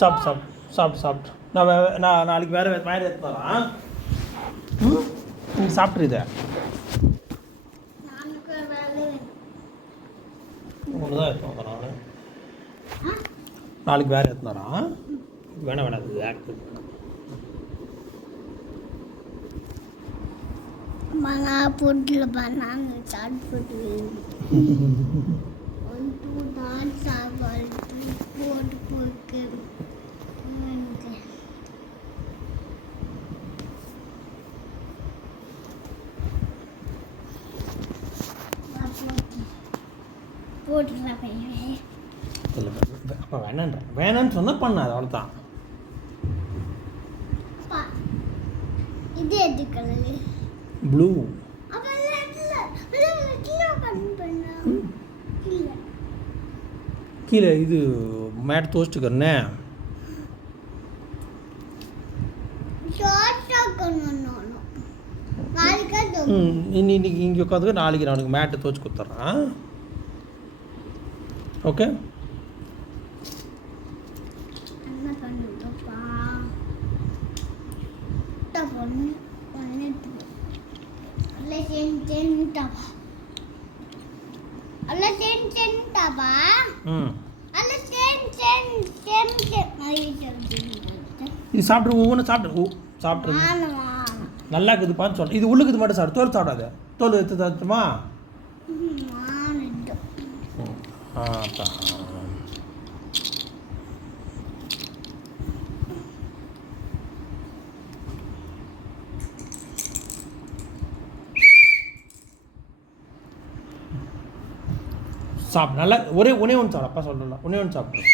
சாப்பிட்டு சாப்பிட்டு சாப்பிட்டு சாப்பிட்டு நான் நாளைக்கு வேறு எடுத்து வரேன். நீங்கள் சாப்பிட்ரு இதை ஒன்று தான் எடுத்து வரேன். நாளைக்கு வேறு எடுத்து வரேன். வேணாம் இது ஆக்டிவ் மனா போட்டுல பண்ணாங்க சாட் போட்டு ஒன்று நான் சாப்பாடு போட்டு போட்டு போட்டுறேன். இல்லை அப்போ வேணான்னு சொன்னால் பண்ணாது அவ்வளோதான். இது எது கலரு? ப்ளூ. கீழே இது மேட் தோச்சிட்டுக்கிறனே. இன்னைக்கு இங்கே உட்காந்து நாளைக்கு நான் உனக்கு மேட்டை துவச்சி கொடுத்துட்றேன். ஓகே இது சாப்பிட்ரு ஒவ்வொன்று சாப்பிட்ரு நல்லா இருக்குதுப்பான்னு சொல்கிறேன். இது உள்ளுக்குது மட்டும் சாப்பிடு, தோல் சாப்பிடாது. தோல் எடுத்து சாப்பிட்டுமா? சாப்பிடு நல்லா. ஒன்னே ஒன்று சாப்பிடு. அப்பா சொல்லலாம், ஒன்றே ஒன்று சாப்பிடு.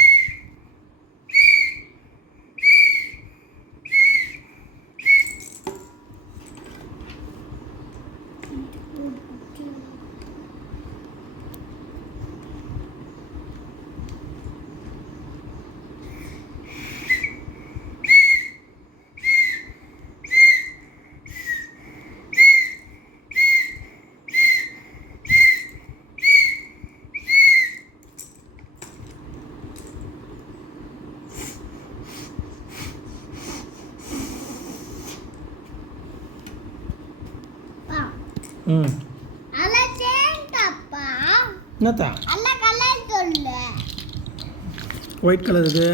என்னத்தா ஒயிட் கலர் இது?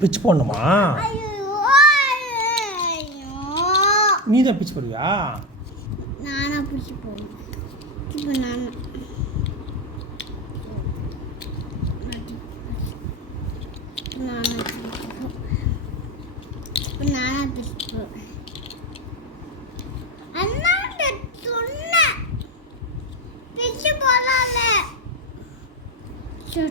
பிச்சு போடணுமா? நீ தான் பிச்சு போடுவியா? நானா பிச்சு போடுவேன். இப்போ நானா பிச்சு அண்ணா சொன்ன பிச்சு போடல. பிச்சு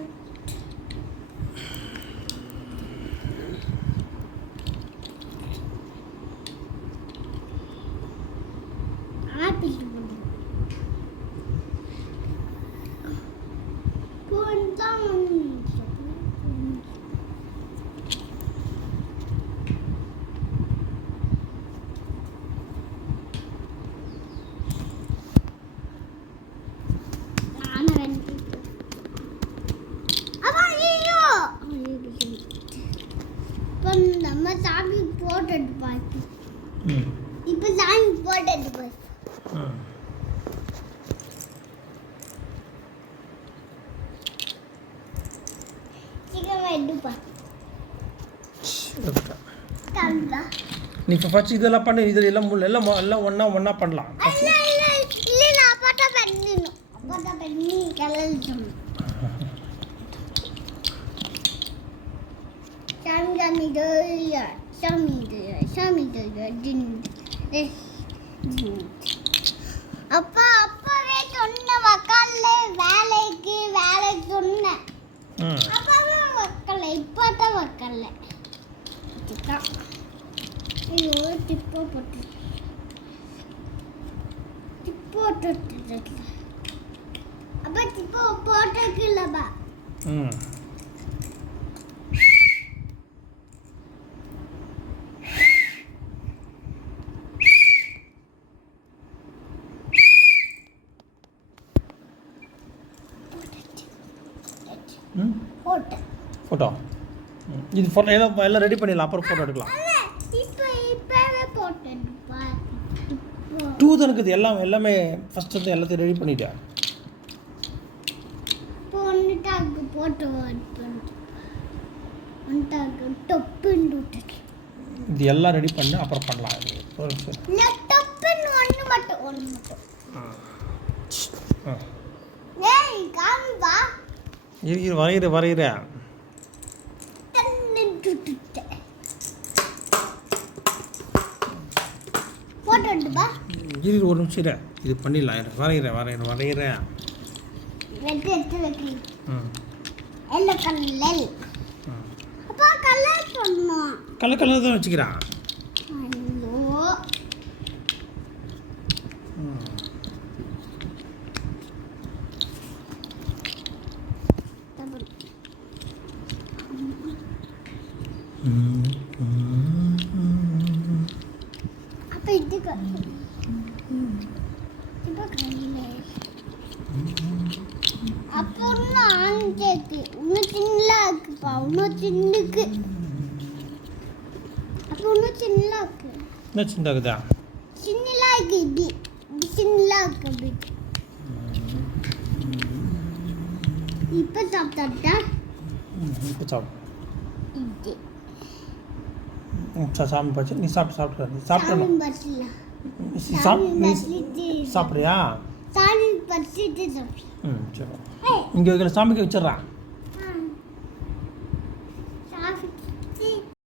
நம்ம சாமி போட்டுட்டு பாத்து. இப்போ சாமி போட்டுட்டு பாத்து. சீக்கிரமா எடுப்பா. நீ இப்போ ஃபர்ஸ்ட் இதெல்லாம் பண்ணு. இதெல்லாம் எல்லாம் ஒன்றா பண்ணலாம். இல்லை நான் அப்பா பண்ணணும். அப்பா பண்ணி கலந்து அப்பா அப்பாவே சொன்ன வக்கால வேலைக்கு சொன்னேன். அப்பாவே வக்கல, இப்பதான் வக்கல. ஐயோ டிப்போ போட்டு அப்பா டிப்போ போட்டுக்கலப்பா. ம் போட்டேன். ஃபோட்டோ இது ஃபோட்டோ எல்லாம் ரெடி பண்ணிடலாம், அப்புறம் ஃபோட்டோ எடுக்கலாம். இப்பவே போட்டேன் பாரு. டூ தான் இருக்குது, எல்லாமே ஃபஸ்ட்டு வந்து எல்லாத்தையும் ரெடி பண்ணிட்டேன். இப்போ ஒன்றுட்டாக்கு போட்டோ ஒன்றுட்டாக்கு டொப்புன்னு விட்டுட்டு இது எல்லாம் ரெடி பண்ணி அப்புறம் பண்ணலாம். இது ஒரு நிமிஷம். இல்லை டொப்புன்னு ஒன்று மட்டும் ஆ ஏய் காமி வா இரு வரைகிறேன். போட்டோ எடுப்பா. இரு ஒரு நிமிஷம் இரு, இது பண்ணிடலாம். வரைகிறேன். வெட்டி எடுத்து வைக்கிறேன். ம் எல்லோ கலர். அப்பா கலர் பண்ணணும். கலர் தான் வச்சுக்கிறான். ஐயோ அப்ப இது அப்போ ஒன்று ஆஞ்சேக்கு இன்னும் சின்னலா இருக்குப்பா, இன்னும் சின்னுக்கு. அப்போ இன்னும் சின்னலா இருக்கு. என்ன சின்னதாகுதா? சின்னலா இருக்கு. இது சின்னலா இருக்கு. அப்படி இப்போ சாப்பிட்டா இப்போ சாப்பிடு. இது சாமி பச்சு நீ சாப்பிட்டு நீ சாமி பசில சாப்பிட்றியா? சாமி பசிட்டு சாப்பிடு. ம் சரி, இங்கே வைக்கிற சாமிக்கு வச்சிட்றான்.